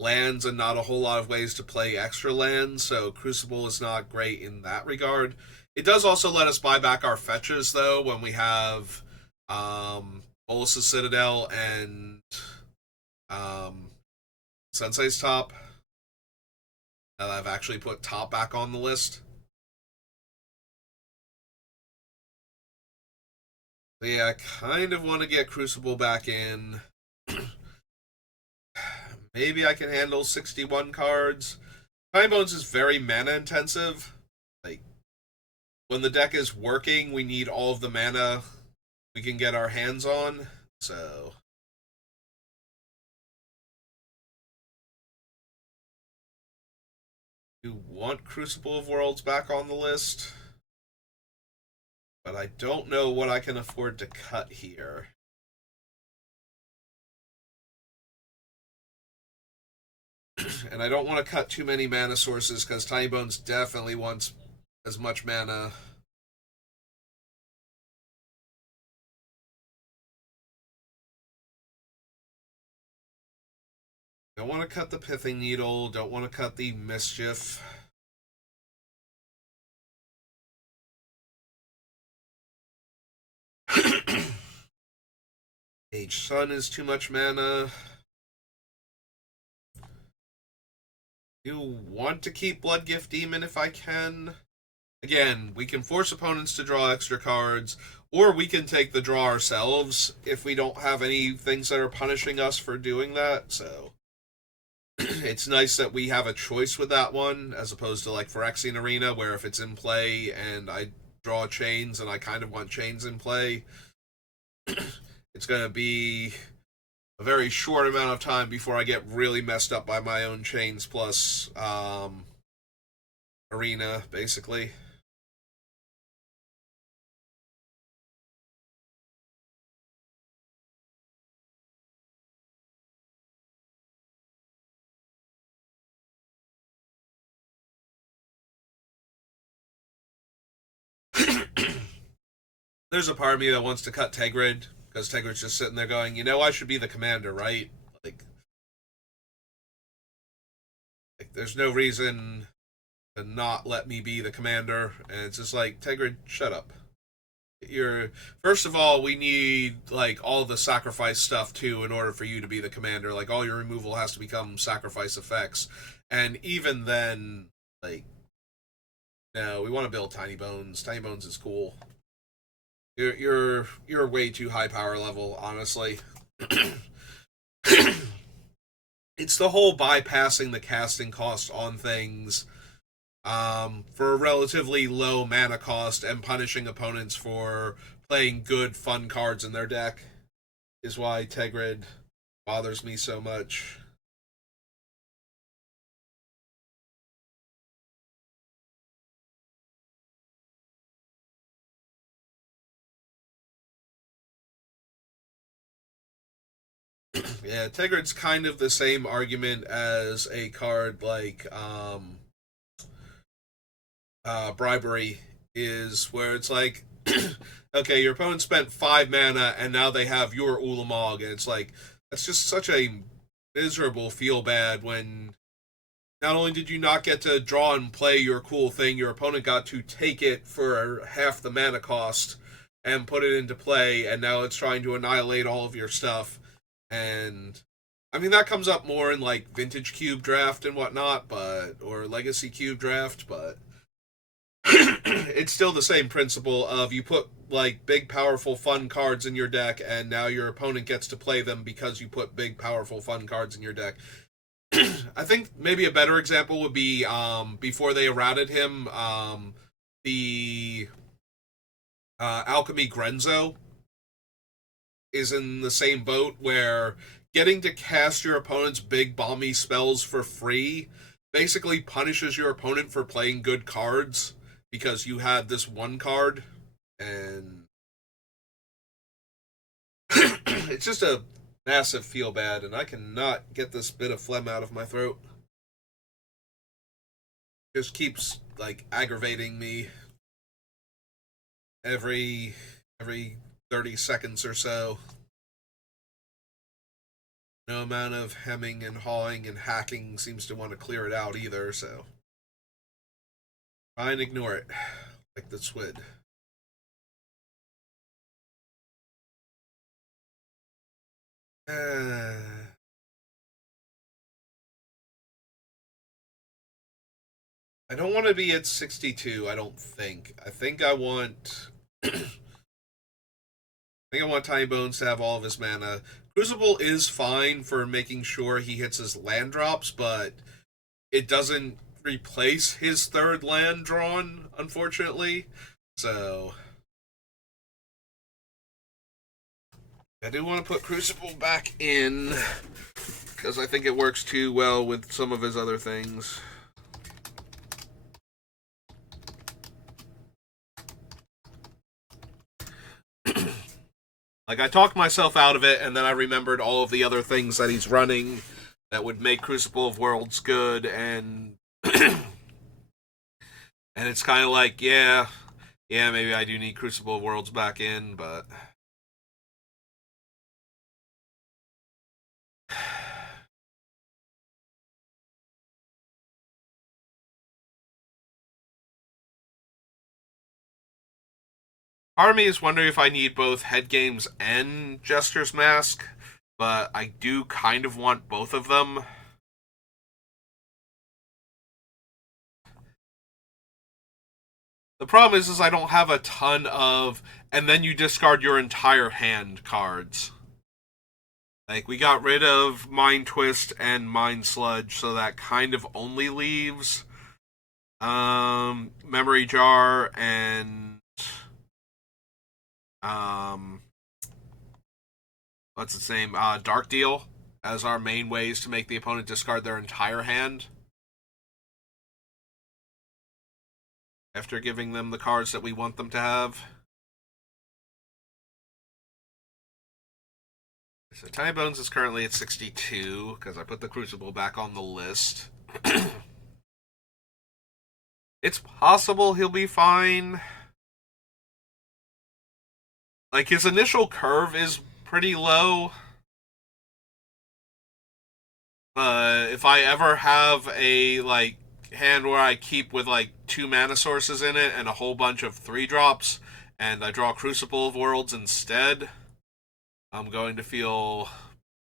lands and not a whole lot of ways to play extra lands, so Crucible is not great in that regard. It does also let us buy back our fetches, though, when we have Bolus's Citadel and Sensei's Top. Now that I've actually put Top back on the list. But yeah, I kind of want to get Crucible back in. Maybe I can handle 61 cards. Tinybones is very mana intensive. Like, when the deck is working, we need all of the mana we can get our hands on. So you want Crucible of Worlds back on the list, but I don't know what I can afford to cut here. And I don't want to cut too many mana sources because Tinybones definitely wants as much mana. Don't want to cut the Pithing Needle, don't want to cut the Mischief. Age Sun is too much mana. You want to keep Bloodgift Demon if I can. Again, we can force opponents to draw extra cards, or we can take the draw ourselves if we don't have any things that are punishing us for doing that, so it's nice that we have a choice with that one, as opposed to like Phyrexian Arena, where if it's in play and I draw chains and I kind of want chains in play, it's going to be a very short amount of time before I get really messed up by my own chains plus arena, basically. There's a part of me that wants to cut Tegrid, because Tegrid's just sitting there going, you know, I should be the commander, right? Like there's no reason to not let me be the commander, and it's just like, Tegrid, shut up. You're first of all, we need like all the sacrifice stuff too in order for you to be the commander. Like all your removal has to become sacrifice effects, and even then, like, no, we want to build Tinybones. Tinybones is cool. You're way too high power level, honestly. It's the whole bypassing the casting cost on things for a relatively low mana cost and punishing opponents for playing good, fun cards in their deck is why Tegrid bothers me so much. Yeah, Tegrid's kind of the same argument as a card like Bribery is, where it's like, okay, your opponent spent 5 mana and now they have your Ulamog, and it's like, that's just such a miserable feel bad when not only did you not get to draw and play your cool thing, your opponent got to take it for half the mana cost and put it into play, and now it's trying to annihilate all of your stuff. And I mean, that comes up more in like Vintage Cube Draft and whatnot, but or Legacy Cube Draft, but it's still the same principle of you put like big, powerful, fun cards in your deck, and now your opponent gets to play them because you put big, powerful, fun cards in your deck. I think maybe a better example would be before they errated him, the Alchemy Grenzo is in the same boat where getting to cast your opponent's big bomby spells for free basically punishes your opponent for playing good cards because you had this one card, and it's just a massive feel bad, and I cannot get this bit of phlegm out of my throat. Just keeps like aggravating me every 30 seconds or so. No amount of hemming and hawing and hacking seems to want to clear it out either, so try and ignore it like the squid. I don't want to be at 62, I don't think. I think I want Tinybones to have all of his mana. Crucible is fine for making sure he hits his land drops, but it doesn't replace his third land drawn, unfortunately. So I do want to put Crucible back in because I think it works too well with some of his other things. Like, I talked myself out of it, and then I remembered all of the other things that he's running that would make Crucible of Worlds good, and and it's kind of like, yeah, maybe I do need Crucible of Worlds back in, but part of me is wondering if I need both Head Games and Jester's Mask, but I do kind of want both of them. The problem is I don't have a ton of, and then you discard your entire hand cards. Like, we got rid of Mind Twist and Mind Sludge, so that kind of only leaves Memory Jar and what's its name? Dark Deal as our main ways to make the opponent discard their entire hand after giving them the cards that we want them to have. So Tinybones is currently at 62 because I put the Crucible back on the list. It's possible he'll be fine. Like, his initial curve is pretty low. But if I ever have a, like, hand where I keep with, like, 2 mana sources in it and a whole bunch of 3-drops, and I draw Crucible of Worlds instead, I'm going to feel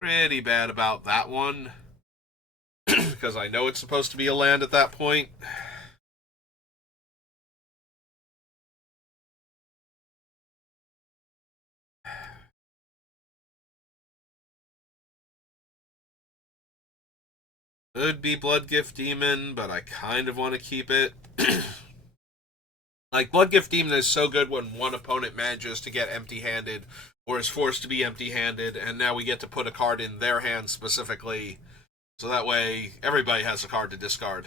pretty bad about that one. Because I know it's supposed to be a land at that point. Could be Bloodgift Demon, but I kind of want to keep it. Like, Bloodgift Demon is so good when one opponent manages to get empty-handed or is forced to be empty-handed, and now we get to put a card in their hand specifically, so that way everybody has a card to discard.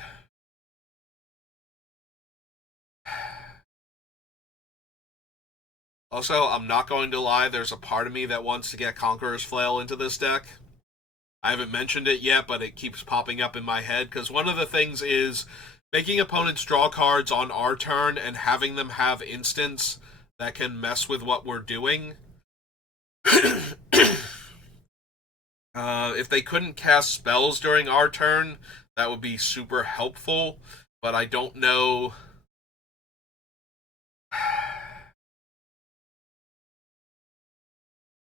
Also, I'm not going to lie, there's a part of me that wants to get Conqueror's Flail into this deck. I haven't mentioned it yet, but it keeps popping up in my head, because one of the things is making opponents draw cards on our turn and having them have instants that can mess with what we're doing. If they couldn't cast spells during our turn, that would be super helpful, but I don't know.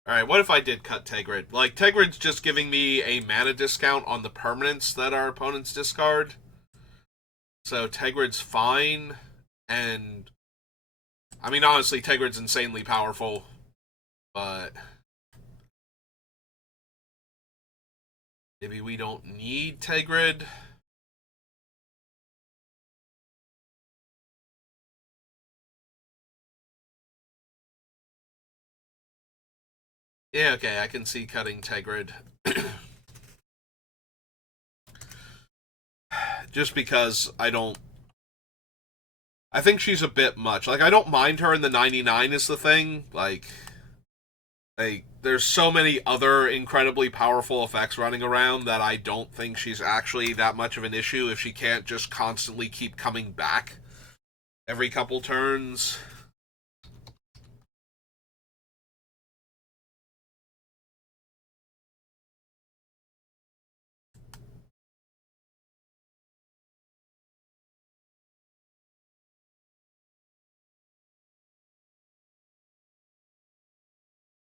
Alright, what if I did cut Tegrid? Like, Tegrid's just giving me a mana discount on the permanents that our opponents discard. So Tegrid's fine, and I mean, honestly, Tegrid's insanely powerful, but maybe we don't need Tegrid. Yeah, okay, I can see cutting Tegrid. Just because I think she's a bit much. Like, I don't mind her in the 99 is the thing. Like, there's so many other incredibly powerful effects running around that I don't think she's actually that much of an issue if she can't just constantly keep coming back every couple turns.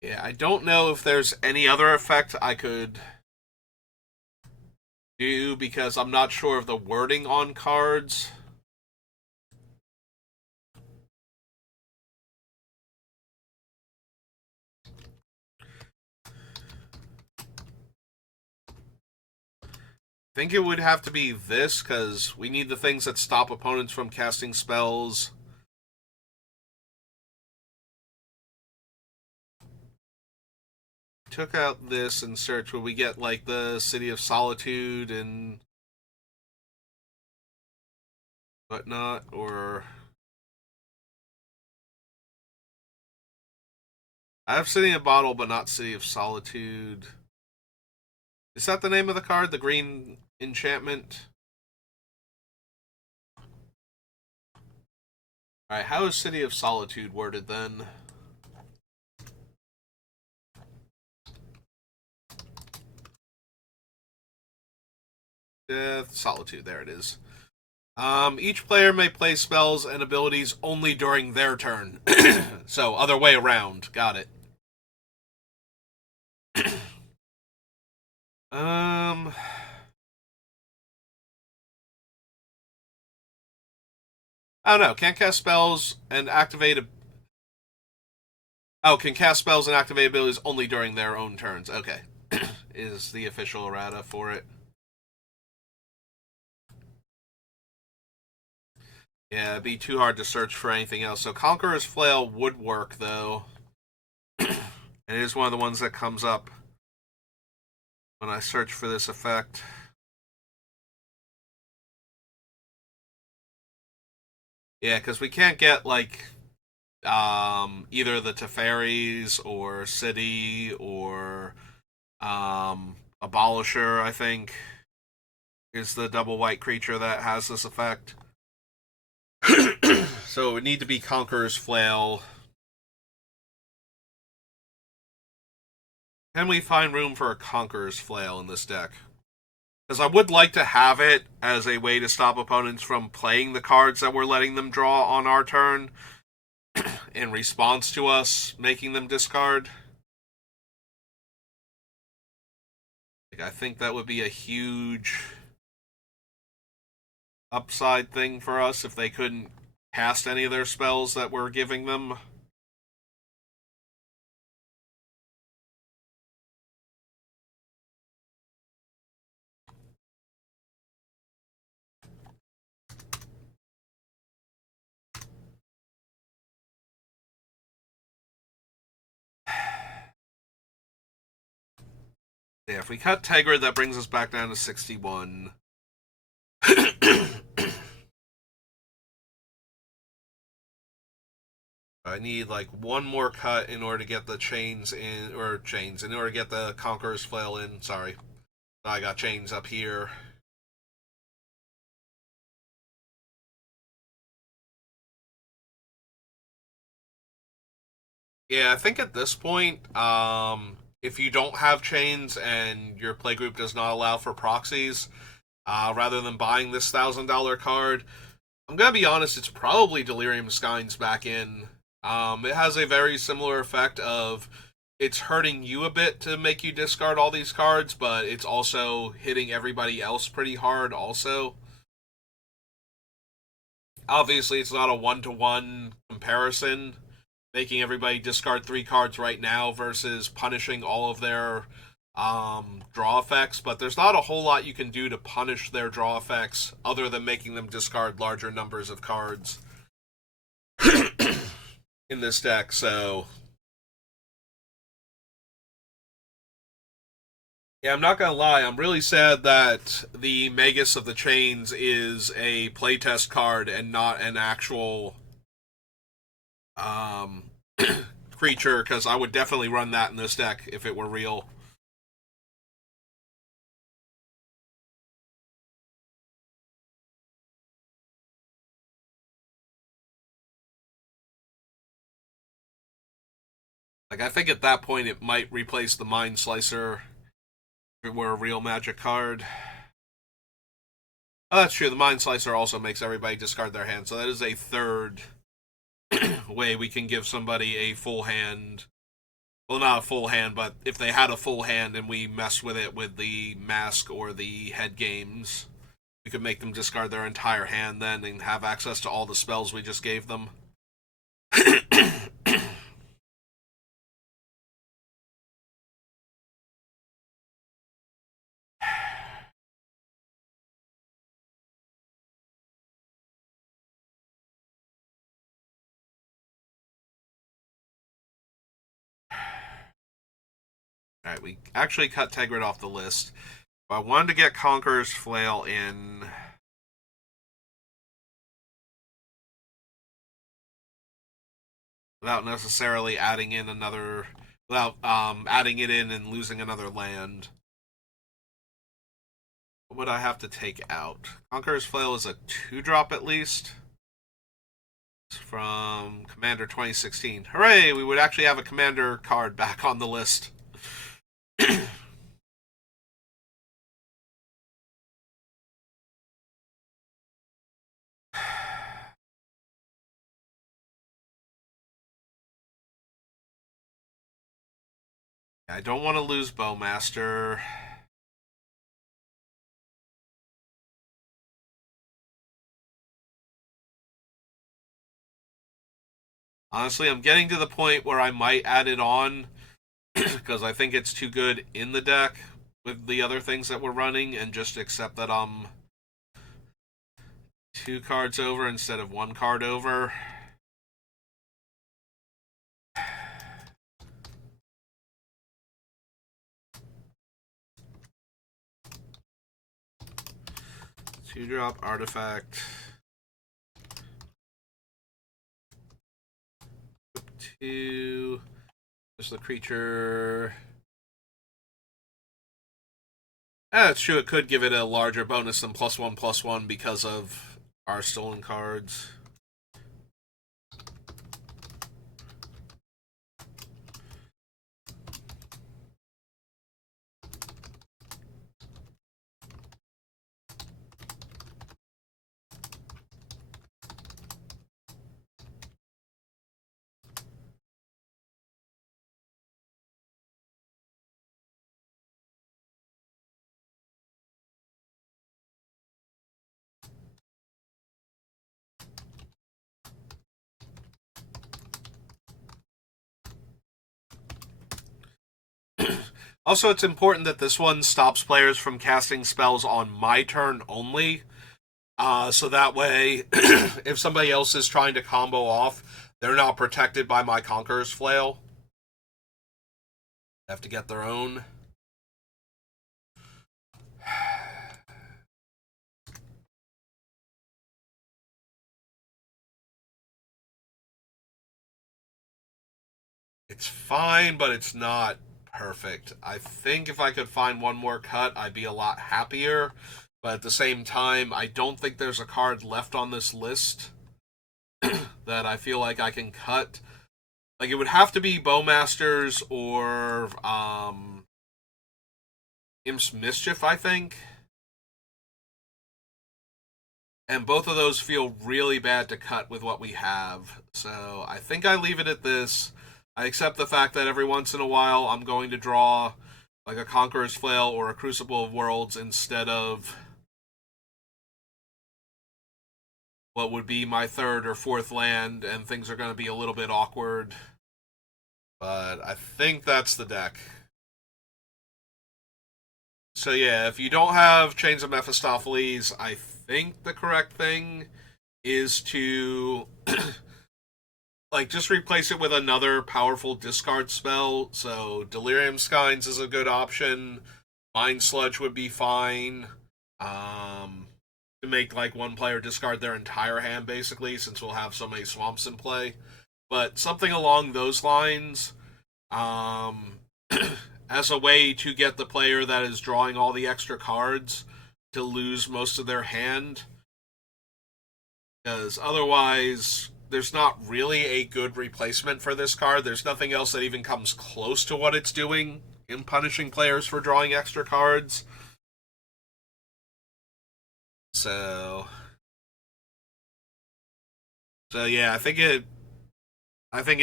Yeah, I don't know if there's any other effect I could do because I'm not sure of the wording on cards. I think it would have to be this because we need the things that stop opponents from casting spells. Took out this and search, would we get like the City of Solitude and whatnot, or I have City of Bottle, but not City of Solitude. Is that the name of the card? The green enchantment? Alright, how is City of Solitude worded then? Death, Solitude, there it is. Each player may play spells and abilities only during their turn. So, other way around. Got it. um... I don't know. Can't cast spells and activate a... Oh, can cast spells and activate abilities only during their own turns. Okay. Is the official errata for it. Yeah, it'd be too hard to search for anything else. So Conqueror's Flail would work, though. And it is one of the ones that comes up when I search for this effect. Yeah, because we can't get, like, either the Teferis or City or Abolisher, I think, is the double white creature that has this effect. So it would need to be Conqueror's Flail. Can we find room for a Conqueror's Flail in this deck? Because I would like to have it as a way to stop opponents from playing the cards that we're letting them draw on our turn in response to us making them discard. Like, I think that would be a huge upside thing for us if they couldn't cast any of their spells that we're giving them. Yeah, if we cut Tegra, that brings us back down to 61. I need like one more cut in order to get the chains in, or chains, in order to get the Conqueror's Flail in. Sorry. I got chains up here. Yeah, I think at this point, if you don't have chains and your playgroup does not allow for proxies, rather than buying this $1,000 card, I'm gonna be honest, it's probably Delirium Skynes back in. It has a very similar effect of it's hurting you a bit to make you discard all these cards, but it's also hitting everybody else pretty hard also. Obviously, it's not a one-to-one comparison, making everybody discard 3 cards right now versus punishing all of their draw effects, but there's not a whole lot you can do to punish their draw effects other than making them discard larger numbers of cards in this deck. So Yeah, I'm not gonna lie. I'm really sad that the Magus of the Chains is a playtest card and not an actual um, creature, because I would definitely run that in this deck if it were real. Like, I think at that point it might replace the Mind Slicer if it were a real Magic card. Oh, that's true. The Mind Slicer also makes everybody discard their hand, so that is a third way we can give somebody a full hand. Well, not a full hand, but if they had a full hand and we mess with it with the Mask or the Head Games, we could make them discard their entire hand then and have access to all the spells we just gave them. Alright, we actually cut Tegrid off the list. But I wanted to get Conqueror's Flail in without necessarily adding in another, without adding it in and losing another land. What would I have to take out? Conqueror's Flail is a 2-drop at least. It's from Commander 2016. Hooray! We would actually have a Commander card back on the list. I don't want to lose Bowmaster. Honestly, I'm getting to the point where I might add it on because I think it's too good in the deck with the other things that we're running and just accept that I'm 2 cards over instead of 1 card over. Two-drop artifact. Two. Just the creature. That's true. It could give it a larger bonus than +1/+1 because of our stolen cards. Also, it's important that this one stops players from casting spells on my turn only. So that way, if somebody else is trying to combo off, they're not protected by my Conqueror's Flail. They have to get their own. It's fine, but it's not perfect. I think if I could find one more cut, I'd be a lot happier. But at the same time, I don't think there's a card left on this list that I feel like I can cut. Like, it would have to be Bowmasters or Imp's Mischief, I think. And both of those feel really bad to cut with what we have. So I think I leave it at this. I accept the fact that every once in a while I'm going to draw like a Conqueror's Flail or a Crucible of Worlds instead of what would be my 3rd or 4th land, and things are going to be a little bit awkward. But I think that's the deck. So yeah, if you don't have Chains of Mephistopheles, I think the correct thing is to like just replace it with another powerful discard spell. So Delirium Skynes is a good option. Mind Sludge would be fine. To make like one player discard their entire hand, basically, since we'll have so many swamps in play. But something along those lines, um, as a way to get the player that is drawing all the extra cards to lose most of their hand. Because otherwise, there's not really a good replacement for this card. There's nothing else that even comes close to what it's doing in punishing players for drawing extra cards. So yeah, I think it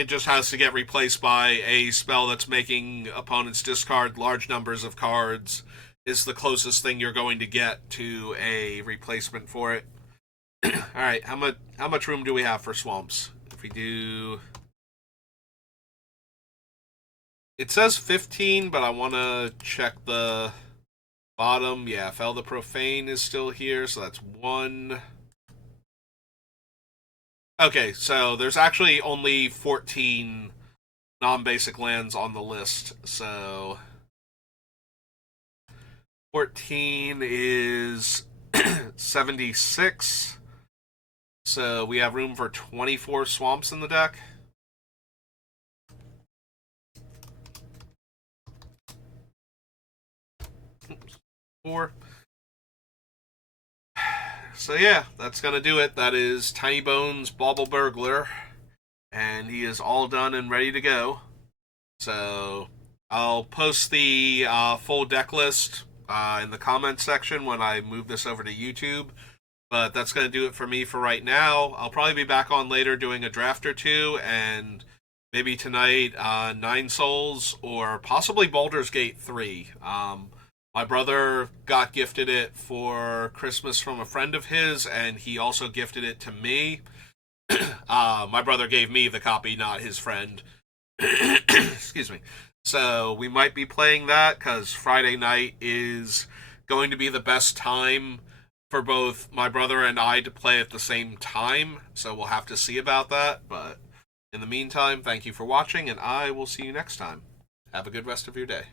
just has to get replaced by a spell that's making opponents discard large numbers of cards. Is the closest thing you're going to get to a replacement for it. All right, how much room do we have for swamps? If we do, it says 15, but I want to check the bottom. Yeah, Fel the Profane is still here, so that's 1. Okay, so there's actually only 14 non-basic lands on the list. So 14 is 76. So we have room for 24 swamps in the deck. Oops. 4. So yeah, that's gonna do it. That is Tinybones Bauble Burglar, and he is all done and ready to go. So I'll post the full deck list in the comments section when I move this over to YouTube. But that's going to do it for me for right now. I'll probably be back on later doing a draft or two, and maybe tonight Nine Souls or possibly Baldur's Gate 3. My brother got gifted it for Christmas from a friend of his, and he also gifted it to me. My brother gave me the copy, not his friend. Excuse me. So we might be playing that because Friday night is going to be the best time for both my brother and I to play at the same time. So we'll have to see about that. But in the meantime, thank you for watching, and I will see you next time. Have a good rest of your day.